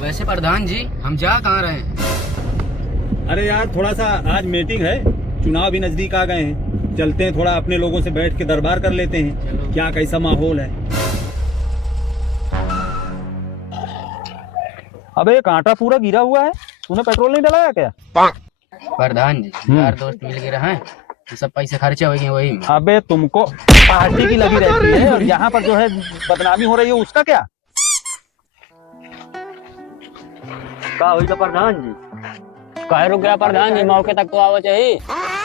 वैसे प्रधान जी हम जा कहाँ रहे हैं? अरे यार थोड़ा सा आज मीटिंग है, चुनाव भी नजदीक आ गए हैं, चलते हैं थोड़ा अपने लोगों से बैठ के दरबार कर लेते हैं। चलो। क्या कैसा माहौल है। अबे कांटा पूरा गिरा हुआ है, तूने पेट्रोल नहीं डलाया क्या? प्रधान जी यार दोस्त मिल गए हैं तो सब पैसे खर्चे हो गए वही में। अबे तुमको पार्टी की लगी रहती है और यहाँ पर जो है बदनामी हो रही है, उसका क्या? का हुई तो प्रधान जी कहे रुक गया प्रधान जी, मौके तक तो आवा चाहिए।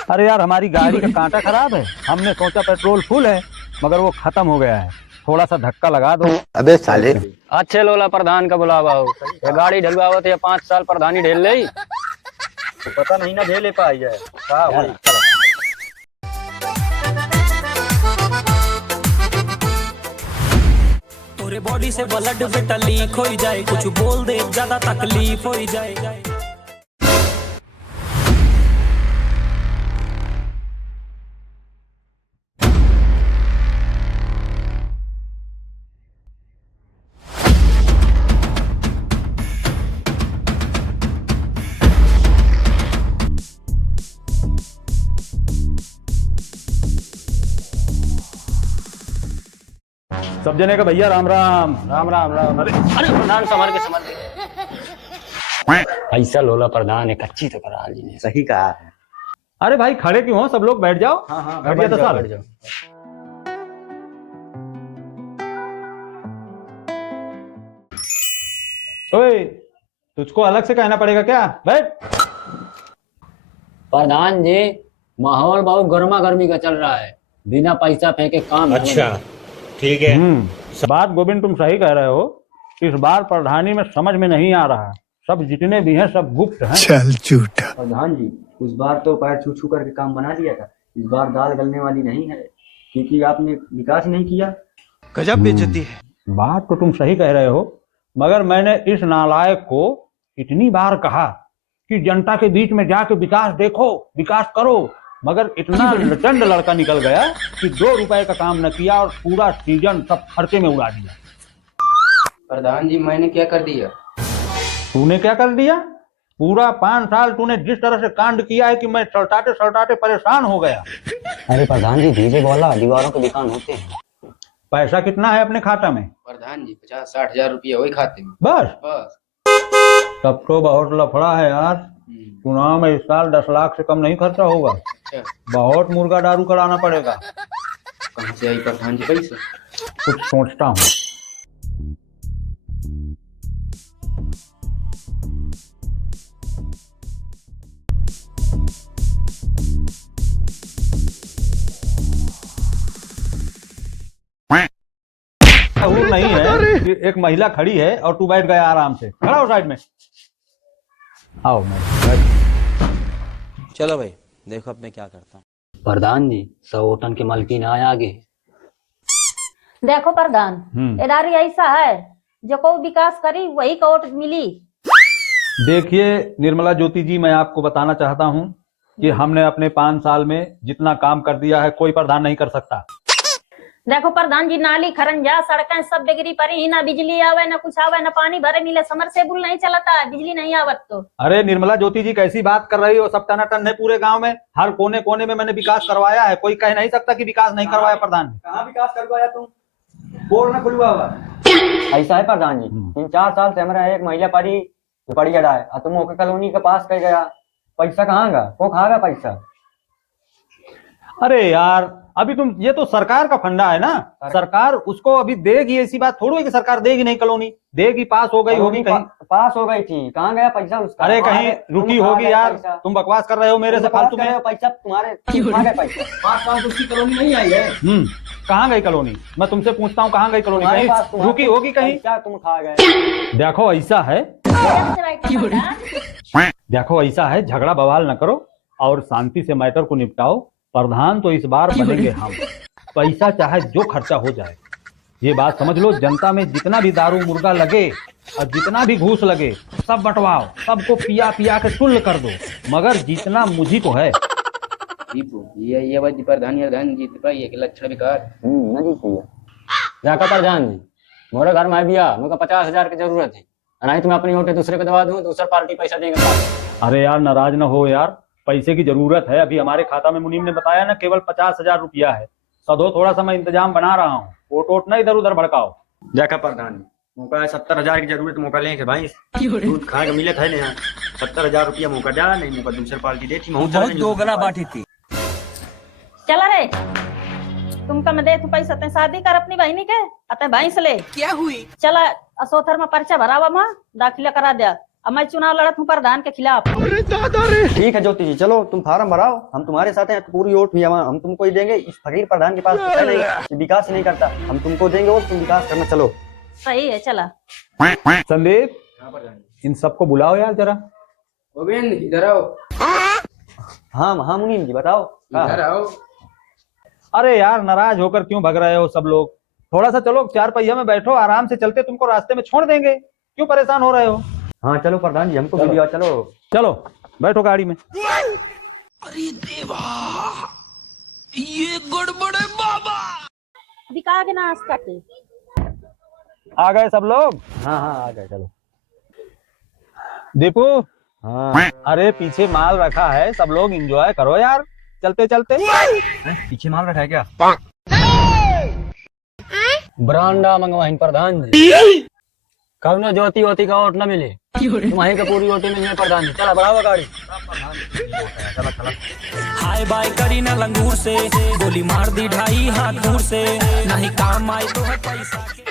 अरे यार हमारी गाड़ी का कांटा खराब है, हमने सोचा पेट्रोल फुल है मगर वो खत्म हो गया है, थोड़ा सा धक्का लगा दो। अबे साले अच्छे लोला प्रधान का बुलावा हो, ये गाड़ी ढलवावत तो ये 5 साल प्रधानी ढेल ले तो पता नहीं ना ढेले पाई जाए का होई। तोरे बॉडी से ब्लड बेटा लीक हो जाए, कुछ बोल दे ज्यादा तकलीफ हो जाए। सब जने का भैया राम राम। राम राम राम। अरे प्रधान संभल के ऐसा लोला प्रधान है, कच्ची तो करा ली ने। सही कहा है। अरे भाई खड़े क्यों हो, सब लोग बैठ जाओ। हाँ बैठ गया तो साल। बैठ जाओ। ओए तुझको अलग से कहना पड़ेगा क्या, बैठ। प्रधान जी माहौल बहुत गर्मा गर्मी का चल रहा है, बिना पैसा फेंके काम नहीं अच्छा होगा। ठीक है। बात गोविंद तुम सही कह रहे हो, इस बार प्रधानी में समझ में नहीं आ रहा, सब जितने भी हैं सब गुप्त हैं। चल झूठा। प्रधान जी उस बार तो पैर छू छू करके काम बना लिया था, इस बार दाल गलने वाली नहीं है क्योंकि आपने विकास नहीं किया। गजब बेइज्जती है। बात तो तुम सही कह रहे हो, मगर मैंने इस नालायक को इतनी बार कहा कि जनता के बीच में जाके विकास देखो, विकास करो, मगर इतना लचंड लड़का निकल गया कि 2 रुपए का काम न किया और पूरा सीजन सब खर्चे में उड़ा दिया। प्रधान जी मैंने क्या कर दिया? तूने क्या कर दिया? पूरा 5 साल तूने जिस तरह से कांड किया है कि मैं सलटाते सलटाते परेशान हो गया। अरे प्रधान जी धीरे बोला, दीवारों के दुकान होते हैं। पैसा कितना है अपने खाता में? प्रधान जी 50-60 हजार रुपया वही खाते में बस? बस। तब तो बहुत लफड़ा है यार, चुनाव में इस साल 10 लाख से कम नहीं खर्चा होगा, अच्छा बहुत मुर्गा दारू कराना पड़ेगा। कहाँ से आई प्रधान जी पैसे? कुछ सोचता हूँ। जरूर नहीं है कि एक महिला खड़ी है और तू बैठ गया आराम से, खड़ा हो साइड में। आओ मैं चलो भाई देखो अब मैं क्या करता हूँ। प्रधान जी सौटन के मालकिन आए आगे। देखो प्रधान इधर ऐसा है जो को विकास करी वही को वोट मिली। देखिए निर्मला ज्योति जी, मैं आपको बताना चाहता हूं कि हमने अपने 5 साल में जितना काम कर दिया है कोई प्रधान नहीं कर सकता। देखो प्रधान जी नाली खरंजा सड़कें सब डिग्री पर ही, ना बिजली आवे ना कुछ आवे, ना पानी भरे मिले, समरसेबुल नहीं चलता है, बिजली नहीं आवत तो। अरे निर्मला ज्योति जी कैसी बात कर रही हो, सब टनाटन है पूरे गांव में, हर कोने कोने में मैंने विकास करवाया है, कोई कह नहीं सकता कि विकास नहीं करवाया प्रधान ने। कहाँ विकास करवाया तुम, बोल ना खुलवा हुआ। ऐसा है प्रधान जी 3-4 साल से हमारा एक महिला पड़ी अड़ा है और तुम ओके कॉलोनी के पास कह गया, पैसा कहाँ गा, वो खागा पैसा? अरे यार अभी तुम, ये तो सरकार का फंडा है ना, सरकार उसको अभी देगी, ऐसी बात थोड़ी है कि सरकार देगी नहीं, कॉलोनी देगी, पास हो गई होगी कहीं। पास हो गई थी, कहाँ गया पैसा उसका? अरे कहीं रुकी होगी यार, तुम बकवास कर रहे हो मेरे से फालतू में। पैसा तुम्हारे कहाँ गया पैसा? 5 साल तो उसकी कॉलोनी नहीं आई है। कहाँ गई कॉलोनी? मैं तुमसे पूछता हूँ कहाँ गई कॉलोनी, कहीं रुकी होगी कहीं? क्या तुम खा गए? देखो ऐसा है, देखो ऐसा है, झगड़ा बवाल न करो और शांति से मैटर को निपटाओ। प्रधान तो इस बार बनेंगे हम, पैसा चाहे जो खर्चा हो जाए, ये बात समझ लो। जनता में जितना भी दारू मुर्गा लगे और जितना भी घूस लगे सब बंटवाओ, सबको पिया पिया के तुल्य कर दो, मगर जितना मुझी को है। ये बात प्रधान जीत पाई है कि लक्षण विकार नहीं चाहिए। जाकर प्रधान जी मोरे घर में बिया, मुझे 50 हजार की जरूरत है, नहीं तो मैं अपनी वोटें दूसरे को दबा दूं, दूसरा पार्टी पैसा देगा। अरे यार नाराज ना हो यार, पैसे की जरूरत है। अभी हमारे खाता में मुनीम ने बताया ना केवल 50,000 रुपया है। सदो थोड़ा सा मैं इंतजाम बना रहा हूँ, वोट वोट ना इधर उधर भड़काओ। देखा प्रधान जी, मौका है 70,000 की जरूरत, मौका लेंगे भाई, दूध खाए का मिलत है ना। 70,000 रुपया मौका जा नहीं, मौका दूसरी पार्टी देती बहुत दोगला बाटी थी। चला रे तुमका मैं दे तू पैसा ते शादी कर अपनी बहनी के अते भैंस ले क्या हुई? चला असोथर में पर्चा भरावा मां दाखिला करा दिया। अब मैं चुनाव लड़त हूँ प्रधान के खिलाफ। ठीक है ज्योति जी, चलो तुम फार्म भराओ, हम तुम्हारे साथ हैं। पूरी वोट भी हम तुमको ही देंगे। इस फकीर प्रधान के पास पैसा नहीं, ये विकास नहीं करता, हम तुमको देंगे वोट, तुम विकास करना। चलो सही है चला। संदीप इन सबको बुलाओ यार जरा। इधर आओ, हाँ हाँ मुनीम जी बताओ। इधर आओ। अरे यार नाराज होकर क्यों भग रहे हो सब लोग? थोड़ा सा चलो, 4 पहिया में बैठो, आराम से चलते तुमको रास्ते में छोड़ देंगे। क्यों परेशान हो रहे हो? हाँ चलो प्रधान जी, हमको भी दिया। चलो चलो बैठो गाड़ी में। अरे देवा, ये गड़बड़ है बाबा। अभी कहा के ना के आ गए सब लोग? हाँ हाँ आ गए। चलो दीपू, हाँ अरे पीछे माल रखा है, सब लोग एंजॉय करो यार चलते चलते। पीछे माल रखा है क्या? ब्रांडा मंगवाइन प्रधान जी, कब ना ज्योति वोति का वोट न मिले, तुम्हारी का पूरी वोटें मिलने प्रधान जी। चला बढ़ावा गाड़ी। हाय बाय करी ना लंगूर से, गोली मार दी 2.5 हाथ दूर से, नहीं काम आए तो है पैसा।